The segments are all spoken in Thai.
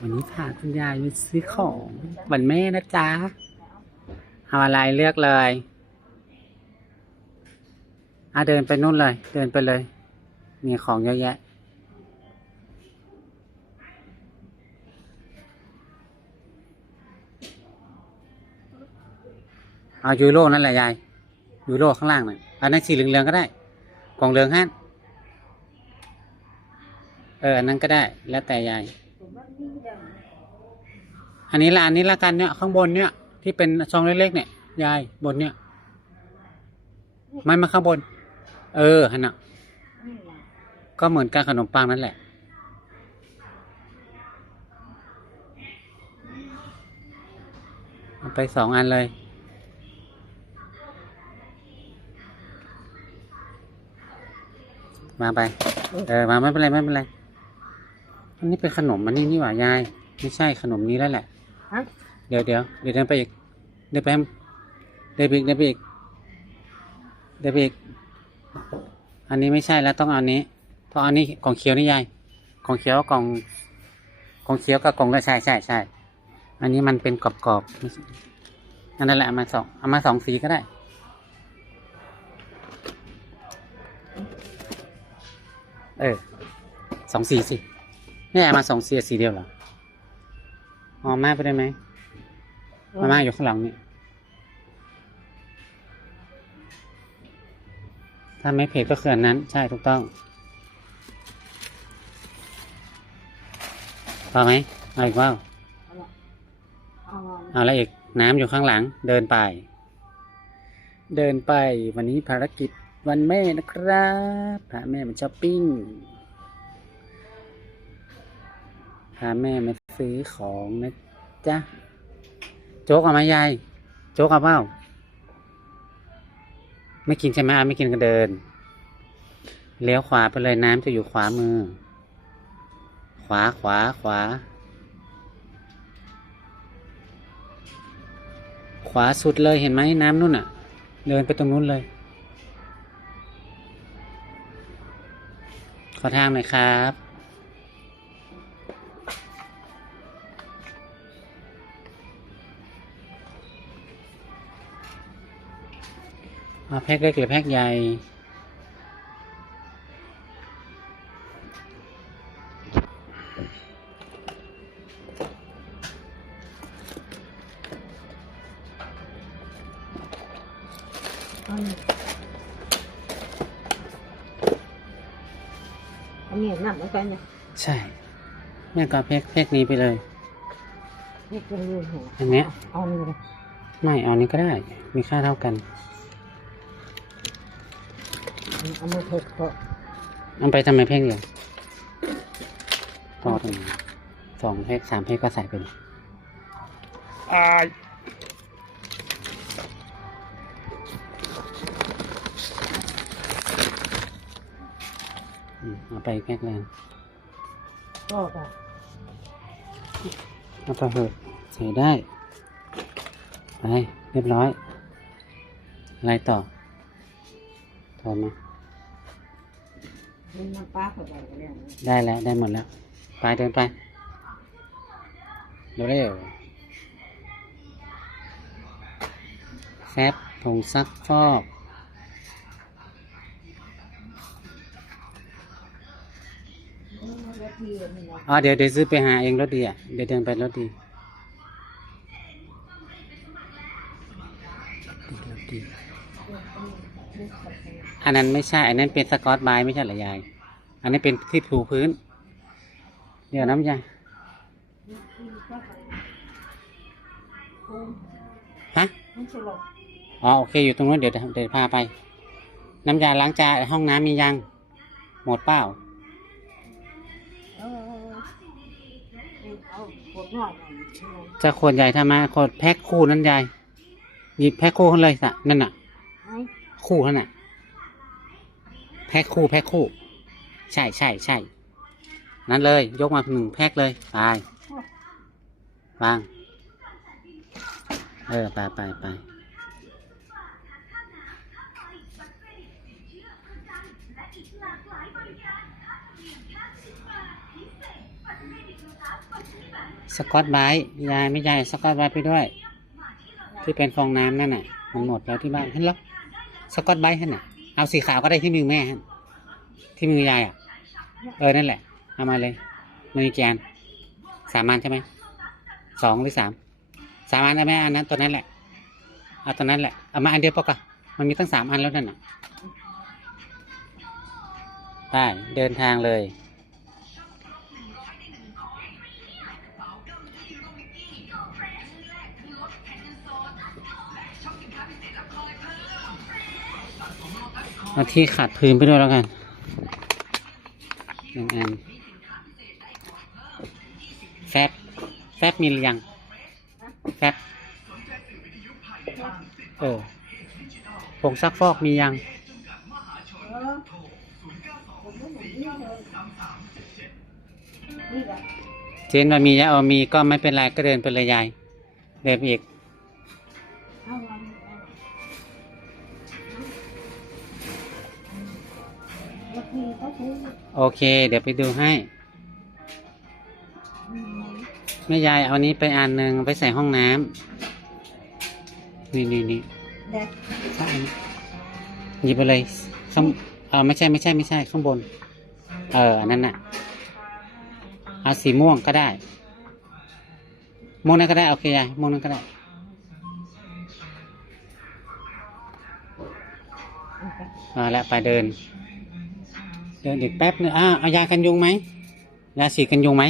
วันนี้พาคุณยายไปซื้อของวันแม่นะจ๊ะเอาอะไรเลือกเลยอะเดินไปนู่นเลย เดินไปเลย มีของเยอะแยะ เอายูโรนั่นแหละยายยูโรข้างล่างน่ะอันนั้นสีเหลืองๆก็ได้ กล่องเหลืองฮั่นเอออันนั้นก็ได้ แล้วแต่ยาย อันนี้ละอันนี้ละกันเนี่ย ข้างบนเนี่ยที่เป็นซองเล็กๆเนี่ยยายบนเนี่ยไม่มาข้างบน เออฮันน่ะก็เหมือนกันขนมปังนั่นแหละ ไปสองอันเลย มาไป เออ มาไม่เป็นไรไม่เป็นไร อันนี้เป็นขนมอันนี้นี่หว่ายาย ไม่ใช่ขนมนี้แล้วแหละ ฮะ เดี๋ยวเดี๋ยวเดี๋ยวเดินไปอีกเดินไปเดินไปอีกเดินไปอีกเดินไปอีกอันนี้ไม่ใช่แล้วต้องเอาอันนี้เพราะอันนี้กล่องเขียวนี่ยายกล่องเขียวกล่องกล่องเขียวกับกล่องก็ใช่ใช่ใช่อันนี้มันเป็นกรอบๆไม่ใช่อันนั้นแหละเอามาสองเอามาสองสีก็ได้ เออสองสีสินี่เอามาสองสีสีเดียวเหรอ อ๋อมาไปได้ไหมมาม่าอยู่ข้างหลังนี่ถ้าไม่เผ็ดก็คืออันนั้น ใช่ถูกต้องพอไหมเอาอีกว่าเอาเอาอะไรอีกน้ำอยู่ข้างหลัง เดินไป เดินไปวันนี้ภารกิจวันแม่นะครับพาแม่มาช้อปปิ้ง พาแม่มาซื้อของนะจ๊ะ โจ๊กเอาไหมยาย โจ๊กเอาเปล่า ไม่กินใช่ไหมไม่กินก็เดิน เลี้ยวขวาไปเลยน้ำจะอยู่ขวามือ ขวาขวาขวา ขวาสุดเลยเห็นไหมน้ำนู่นอะ เดินไปตรงนู้นเลยขอทางหน่อยครับ เอาแพ็คเล็กหรือแพ็คใหญ่อันนี้อันนี้นั่นเหมือนกันเนี่ยใช่ แม่ก็เอาแพ็คแพ็คนี้ไปเลย นี่เป็นเรื่องหัวอันเนี้ยเอานี่เลยไม่เอานี้ก็ได้ มีค่าเท่ากัน เอามาเผ็ดก็เอาไปทำไมแพ็คเดียวต่อตรงนี้สองแพ็คสามแพ็คก็ใส่ไปเลยอายอืมเอาไปอีกแพ็คเลยก็ได้เอาไปเถอะใส่ได้ไปเรียบร้อยอะไรต่อถอนมา นี่น้ำปลาก็ได้แล้วได้แล้วได้หมดแล้ว ไปเดินไป เร็วๆแฟบผงซักฟอกแล้วที่นี่นะอ๋อเดี๋ยวเดี๋ยวซื้อไปหาเองรถดีอะ เดี๋ยวเดินไปรถดีรถดี อันนั้นไม่ใช่ อันนั้นเป็นสกอตไบรท์ไม่ใช่เหรอยาย อันนี้เป็นที่ถูพื้น เดี๋ยวน้ำยาฮะไม่ใช่หรอกอ๋อโอเคอยู่ตรงนู้นเดี๋ยวเดี๋ยวพาไป น้ำยาล้างจานห้องน้ำมียัง หมดเปล่าเออเอาขวดน้อยหน่อยจะขวดใหญ่ทำไมขวดแพ็คคู่นั้นยายหยิบแพ็คคู่ขึ้นเลยสะนั่นน่ะไอ้คู่นั่นน่ะ แพ็คคู่แพ็คคู่ ใช่ใช่ใช่นั้นเลย ยกมาหนึ่งแพ็คเลยไปวาง เออ ไปไปไปสกอตไบรท์ยายไม่ยายสกอตไบรท์ไปด้วย ที่เป็นฟองน้ำนั่นน่ะ มันหมดแล้วที่บ้านเห็นหรอสกอตไบรท์หั่นน่ะ เอาสีขาวก็ได้ที่มือแม่หั่นที่มือยายอะ เออ นั่นแหละ เอามาเลย มือแกนสามอันใช่ไหม สองหรือสาม สามอันได้ไหมอันนั้นตัวนั้นแหละ เอาตัวนั้นแหละ เอามาอันเดียวปะกะมันมีตั้งสามอันแล้วนั่นน่ะ ได้ เดินทางเลย เอาที่ขัดพื้นไปด้วยแล้วกันหนึ่งอันแฟบแฟบมีหรือยังแฟบเออผงซักฟอกมียังเออผมก็เหมือนนี่เยนี่แหละเจนว่ามียะเอามีก็ไม่เป็นไรก็เดินไปเลยยาย เดินอีก โอเค เดี๋ยวไปดูให้อืมแม่ยายเอานี้ไปอันหนึ่งไปใส่ห้องน้ำนี่นี่นี่เด็กถ้าอันนี้หยิบไปเลยข้างเออไม่ใช่ไม่ใช่ไม่ใช่ข้างบน เอออันนั้นน่ะเอาสีม่วงก็ได้ ม่วงนั้นก็ได้โอเคยายม่วงนั้นก็ได้เอาละไปเดิน เดินอีกแป๊บนึงอ้าวเอายากันยุงไหมยาฉีดกันยุงไหม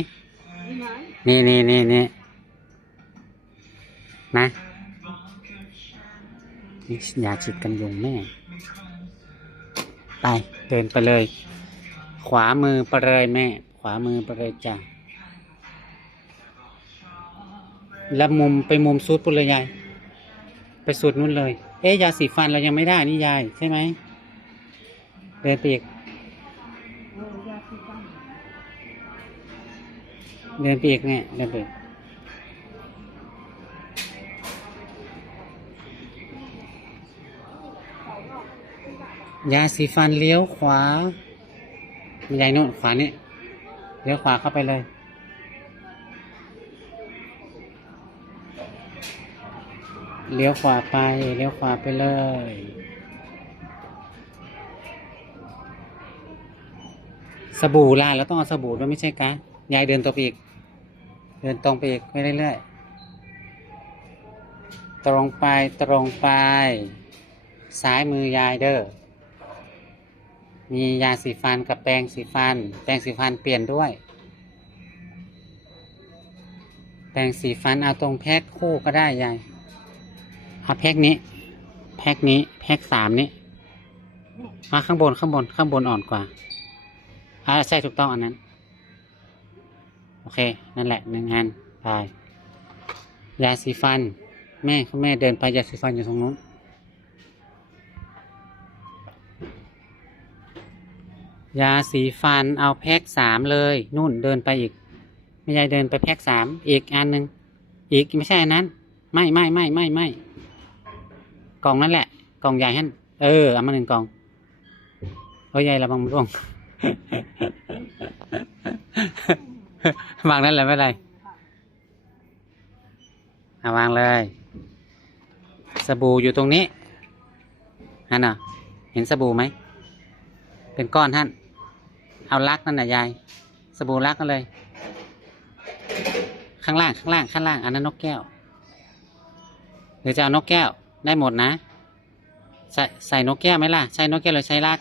นี่นี่นี่นี่นะนี่ยาฉีดกันยุงแม่ไปเดินไปเลย ขวามือไปเลยแม่ ขวามือไปเลยจ้ะแล้วมุมไปมุมสุดปุเลยยายไปสุดนู้นเลย เอ๊ะยาสีฟันเรายังไม่ได้นี่ยายใช่ไหมเดินไปอีก เดินไปอีกเนี่ยเดินไปอีกยาสีฟันเลี้ยวขวาไม่ใหญ่นู่นขวานี่เลี้ยวขวาเข้าไปเลยเลี้ยวขวาไปเลี้ยวขวาไปเลยสบู่ล่ะเราต้องเอาสบู่ด้วยไม่ใช่กะยายเดินตรงไปอีก เดินตรงไปอีกไปเรื่อยๆ ตรงไปตรงไป ซ้ายมือยายเด้อ มียาสีฟันกับแปรงสีฟัน แปรงสีฟันเปลี่ยนด้วย แปรงสีฟันเอาตรงแพ็คคู่ก็ได้ยาย เอาแพ็คนี้ แพ็คนี้ แพ็คสามนี้มาข้างบนข้างบนข้างบนอ่อนกว่าอ่าใช่ถูกต้องอันนั้น โอเค นั่นแหละหนึ่งอันไปยาสีฟัน แม่คุณแม่เดินไปยาสีฟันอยู่ตรงนู้นยาสีฟันเอาแพ็คสามเลย นู่นเดินไปอีกไม่ใช่เดินไปแพ็คสามอีกอันหนึ่งอีกไม่ใช่อันนั้น ไม่ไม่ไม่ไม่ไม่กล่องนั่นแหละ กล่องใหญ่ฮั่นเออเอามาหนึ่งกล่องเอ้ยใหญ่ระวังร่วง วางนั่นแหละไม่ไรเอาวางเลย สบู่อยู่ตรงนี้ฮันน่ะ เห็นสบู่ไหม เป็นก้อนท่าน เอาลักนั่นน่ะยาย สบู่ลักนั่นเลย ข้างล่างข้างล่างข้างล่าง อันนั้นนกแก้ว หรือจะเอานกแก้วได้หมดนะ ใส่ใส่นกแก้วไหมล่ะ ใช้นกแก้วหรือใช้ลัก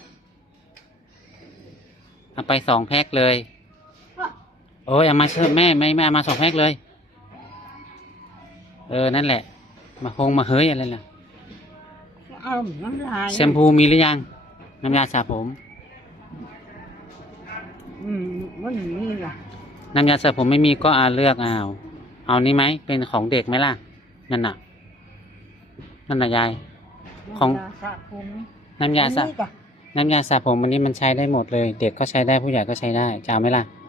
เอาไปสองแพ็คเลย โอ้ยเอามาเชิญแม่ไม่ไม่เอามาสองแพ็คเลย เออ นั่นแหละ มาคงมาเฮ้ยอะไรล่ะเอาน้ำลายแชมพูมีหรือยัง น้ำยาสระผม อืมมันนี่แหละน้ำยาสระผมไม่มีก็เอาเลือกเอาเอานี่ไหมเป็นของเด็กไหมล่ะ นั่นน่ะ นั่นน่ะยาย ของน้ำยาสระผมน้ำยาสระอันนี้จ้ะน้ำยาสระผมอันนี้มันใช้ได้หมดเลย เด็กก็ใช้ได้ผู้ใหญ่ก็ใช้ได้จะเอาไหมล่ะอ้าว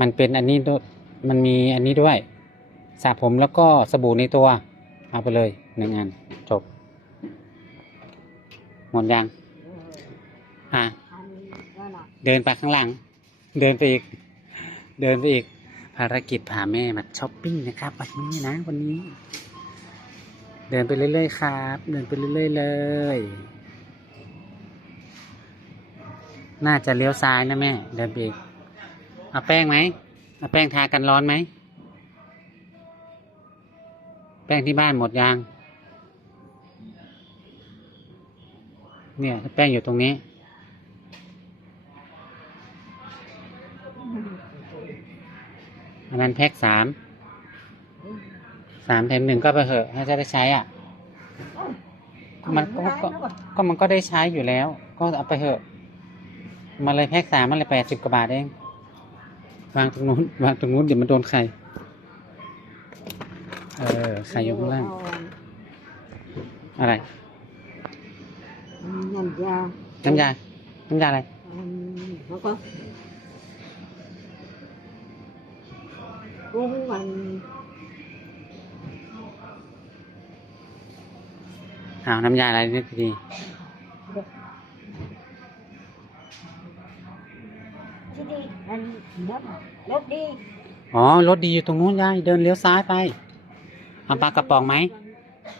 มันเป็นอันนี้ด้วยมันมีอันนี้ด้วยสระผมแล้วก็สบู่ในตัว เอาไปเลยหนึ่งอันจบ หมดยังอะอันนี้นั่นน่ะเดินไปข้างหลัง เดินไปอีก เดินไปอีการกิจพาแม่มาช้อปปิ้งนะครับวันนี้นะวันนี้ เดินไปเรื่อยๆครับ เดินไปเรื่อยๆเลย น่าจะเลี้ยวซ้ายนะแม่ เดินไปอีก เอาแป้งไหมเอาแป้งทากันร้อนไหม แป้งที่บ้านหมดยังเนี่ยแป้งอยู่ตรงนี้ อันนั้นแพ็คสาม สามแถมหนึ่งก็ไปเหอะถ้าจะได้ใช้อะ มันก็ก็ก็มันก็ได้ใช้อยู่แล้ว ก็เอาไปเหอะมาเลยแพ็คสามมันเลยแปดสิบกว่าบาทเอง วางตรงนู้นวางตรงนู้นเดี๋ยวมันโดนไข่ เออ ไข่อยู่ข้างล่าง อะไร น้ำยาน้ำยา น้ำยาอะไรอืมแล้วก็กุ้งมันอ้าวน้ำยาอะไรนี่ดีที่ มันรถรถดีอ๋อรถดีอยู่ตรงนู้นยายเดินเลี้ยวซ้ายไปเอาปลากระป๋องไหม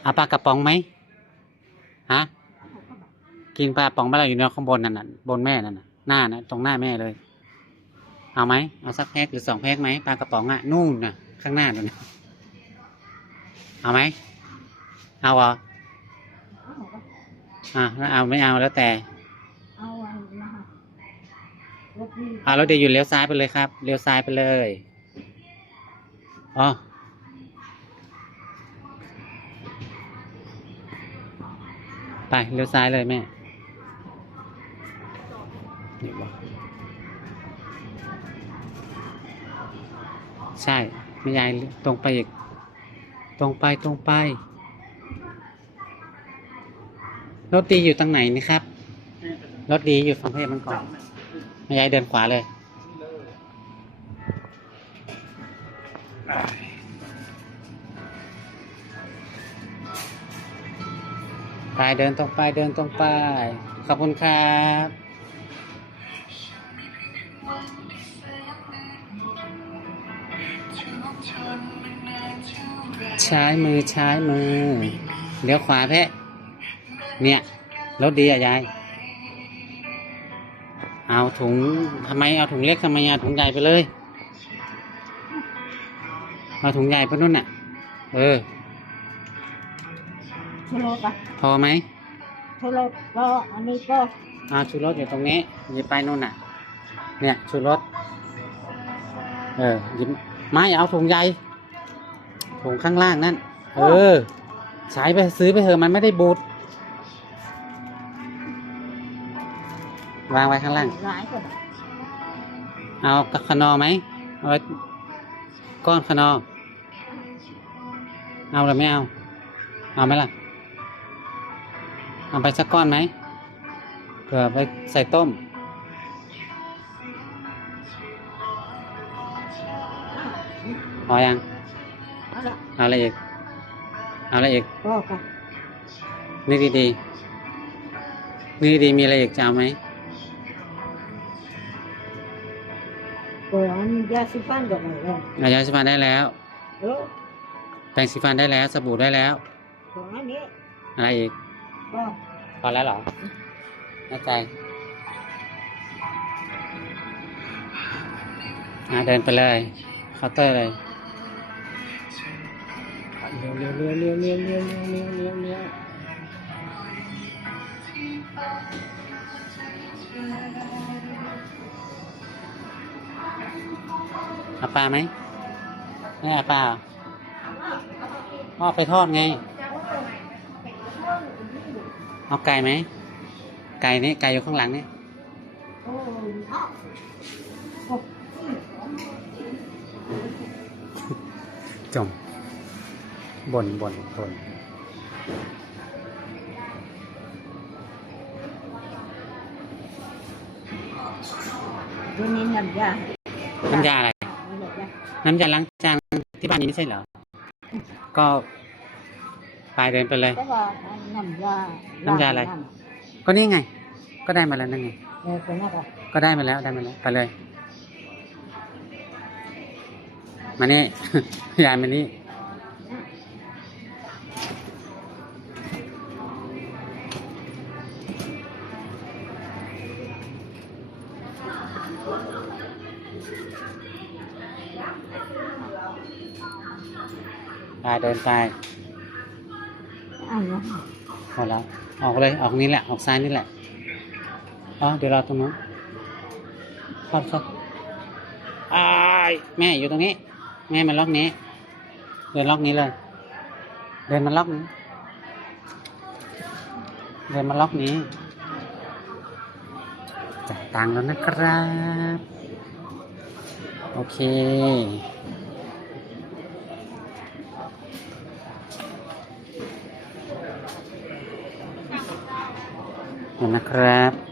เอาปลากระป๋องไหมฮะกินปลากระป๋องไปแล้วอยู่ในข้างบนนั่นน่ะบนแม่นั่นน่ะหน้าน่ะตรงหน้าแม่เลย เอาไหมเอาสักแพ็คหรือสองแพ็คไหมปลากระป๋องอะนู่นน่ะ ข้างหน้านั่นน่ะเอาไหมเอาเหรอเอาก็อะแล้วเอาไม่เอาแล้วแต่ เอาแล้วเดี๋ยวอยู่เลี้ยวซ้ายไปเลยครับ เลี้ยวซ้ายไปเลยอ๋อไปเลี้ยวซ้ายเลยแม่ใช่ไม่ยายตรงไปอีก ตรงไปตรงไปรถดีอยู่ตรงไหนนี่ครับรถดีอยู่ฝั่งเพชรมันก่อน ไม่ยายเดินขวาเลยไปเดินตรงไปเดินตรงไป ขอบคุณครับใช้มือใช้มือเลี้ยวขวาแพะ เนี่ย รถดีอะยาย เอาถุงทำไมเอาถุงเล็กทำไมเอาถุงใหญ่ไปเลย เอาถุงใหญ่ไปนู่นน่ะ เออชูรสอะพอไหมชูรสก็อันนี้ก็เอาชูรสอยู่ตรงนี้หยิบไปนู่นน่ะ เนี่ยชูรสเออหยิบไม่เอาถุงใหญ่ถุงข้างล่างนั่นเออใช้ไปซื้อไปเถอะมันไม่ได้บูด วางไว้ข้างล่างหลายก็ได้เอากับขนอไหมเอาไว้ก้อนขนอ เอาหรือไม่เอา เอาไหมล่ะ เอาไปสักก้อนไหมเผื่อไปใส่ต้ม พอยัง เอาละเอาอะไรอีก เอาอะไรอีก ก็ค่ะ นึกดีๆนึกดีๆมีอะไรอีกจะเอาไหม ยาสีฟันก็ได้แล้วอายาสีฟันได้แล้ว เออแปรงสีฟันได้แล้ว สบู่ได้แล้วก็อันนี้อะไรอีก ก็พอแล้วเหรอแน่ใจอะเดินไปเลยเคาน์เตอร์เลยเร็วเร็วเร็วเร็วเร็วเร็วเร็วเร็วเร็วเร็ว เอาปลาไหมไม่เอาปลาเหรอพ่อไปทอดไง เอาไก่ไหม ไก่นี่ไก่อยู่ข้างหลังนี่โอ้ยเอาโอ้จมบ่นบ่นบ่นตัวนี้น้ำยาน้ำยาอะไร น้ำยาน้ำยาล้างจานที่บ้านนี้ไม่ใช่เหรอ ก็ไปเดินไปเลยแต่ว่าน้ำยาน้ำยาอะไร ก็นี่ไง ก็ได้มาแล้วนั่นไงเออเป็นอะไรก็ได้มาแล้วได้มาแล้วไปเลย มานี่ ยายมานี่ เดินไปอันนี้พอแล้วออกเลยออกนี้แหละออกซ้ายนี่แหละอ๋อเดี๋ยวรอตรงนู้นเข้าเข้าอ้ายแม่อยู่ตรงนี้ แม่มาล็อกนี้ เดินล็อกนี้เลย เดินมาล็อกนี้ เดินมาล็อกนี้จ่ายตังค์แล้วนะครับ โอเค นะครับ